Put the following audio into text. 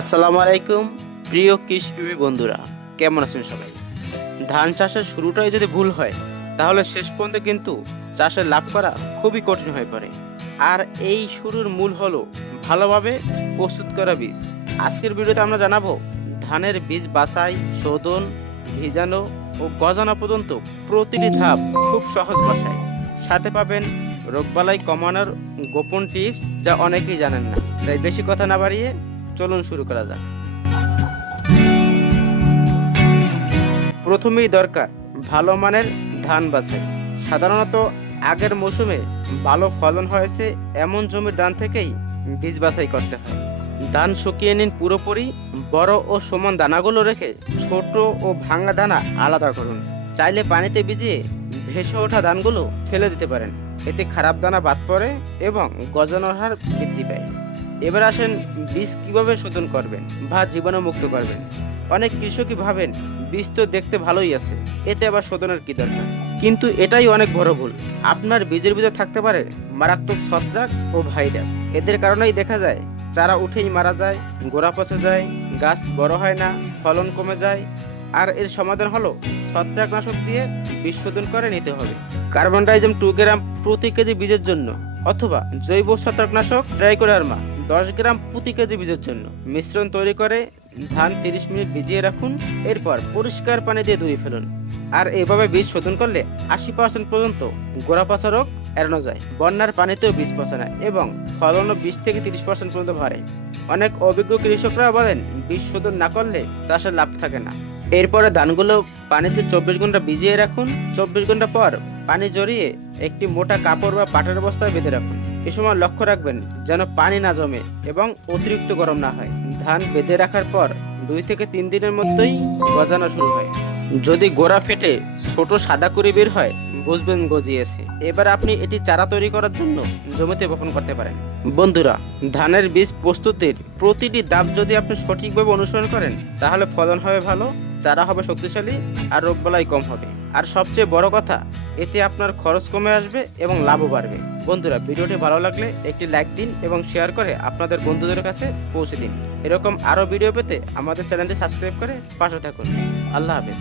আসসালামু আলাইকুম, প্রিয় কৃষিপ্রেমী বন্ধুরা। কেমন আছেন সবাই? ধান চাষের শুরুটাই যদি ভুল হয়, তাহলে শেষ পর্যন্ত কিন্তু চাষের লাভ করা খুবই কঠিন হয়ে পড়ে। আর এই শুরুর মূল হলো ভালোভাবে প্রস্তুত করা বীজ। আজকের ভিডিওতে আমরা জানাব ধানের বীজ বাছাই, শোধন, ভিজানো ও গজানো পর্যন্ত প্রতিটি ধাপ খুব সহজ ভাষায় সাথে পাবেন রোগবালাই কমানোর গোপন টিপস যা অনেকেই জানেন না। তাই বেশি কথা না বাড়িয়ে চলুন শুরু করা যাক। প্রথমেই দরকার, ভালো মানের ধান বাছাই। সাধারণত আগের মৌসুমে ভালো ফলন হয়েছে এমন জমির ধান থেকেই বীজ বাছাই করতে হয়। ধান শুকিয়ে নিন পুরোপুরি, বড় ও সমান দানাগুলো রেখে ছোট ও ভাঙা দানা আলাদা করুন। চাইলে পানিতে ভিজিয়ে ভেসে ওঠা ধানগুলো ফেলে দিতে পারেন। এতে খারাপ দানা বাদ পড়ে এবং গজানোর হার বৃদ্ধি পায়। এবার আসেন বীজ কীভাবে শোধন করবেন বা জীবাণুমুক্ত করবেন। অনেক কৃষকই ভাবেন বীজ তো দেখতে ভালোই আছে, এতে আবার শোধনের কি দরকার? কিন্তু এটাই অনেক বড় ভুল। আপনার বীজের ভিতরে থাকতে পারে মারাত্মক ছত্রাক ও ভাইরাস। এদের কারণেই দেখা যায়, চারা উঠেই মারা যায়, গোড়া পচে যায়, গাছ বড় হয় না, ফলন কমে যায়। আর এর সমাধান হলো ছত্রাকনাশক দিয়ে বীজ শোধন করে নিতে হবে। কার্বন ডাইজম টু গ্রাম প্রতি কেজি বীজের জন্য, অথবা জৈব ছত্রাকনাশক ট্রাইকোডার্মা দশ গ্রাম প্রতি কেজি বীজের জন্য। মিশ্রণ তৈরি করে ধান তিরিশ মিনিট ভিজিয়ে রাখুন, এরপর পরিষ্কার পানি দিয়ে ধুয়ে ফেলুন। আর এভাবে বীজ শোধন করলে আশি পার্সেন্ট পর্যন্ত গোড়া পচা রোগ এড়ানো যায়। বন্যার পানিতেও বীজ পচে না এবং ফলনও বিশ থেকে তিরিশ পার্সেন্ট পর্যন্ত বাড়ে। অনেক অভিজ্ঞ কৃষকরা বলেন, বীজ শোধন না করলে চাষের লাভ থাকে না। এরপরে ধানগুলো পানিতে চব্বিশ ঘণ্টা ভিজিয়ে রাখুন। চব্বিশ ঘণ্টা পর পানি জড়িয়ে একটি মোটা কাপড় বা পাটের বস্তায় বেঁধে রাখুন। এ সময় লক্ষ্য রাখবেন যেন পানি না জমে এবং অতিরিক্ত গরম না হয়। ধান বেঁধে রাখার পর দুই থেকে তিন দিনের মধ্যেই গজানো শুরু হয়। যদি গোড়া ফেটে ছোট সাদা করে বের হয়, বুঝবেন গজিয়েছে। এবার আপনি এটি চারা তৈরি করার জন্য জমিতে বপন করতে পারেন। বন্ধুরা, ধানের বীজ প্রস্তুতির প্রতিটি ধাপ যদি আপনি সঠিকভাবে অনুসরণ করেন, তাহলে ফলন হবে ভালো, চারা হবে শক্তিশালী আর রোগবালাই কম হবে। আর সবচেয়ে বড় কথা এতে আপনার খরচ কমে আসবে এবং লাভও বাড়বে। বন্ধুরা, ভিডিওটি ভালো লাগলে একটি লাইক দিন এবং শেয়ার করে আপনাদের বন্ধুদের কাছে পৌঁছে দিন। এরকম আরও ভিডিও পেতে আমাদের চ্যানেলটি সাবস্ক্রাইব করে পাশে থাকুন। আল্লাহ হাফেজ।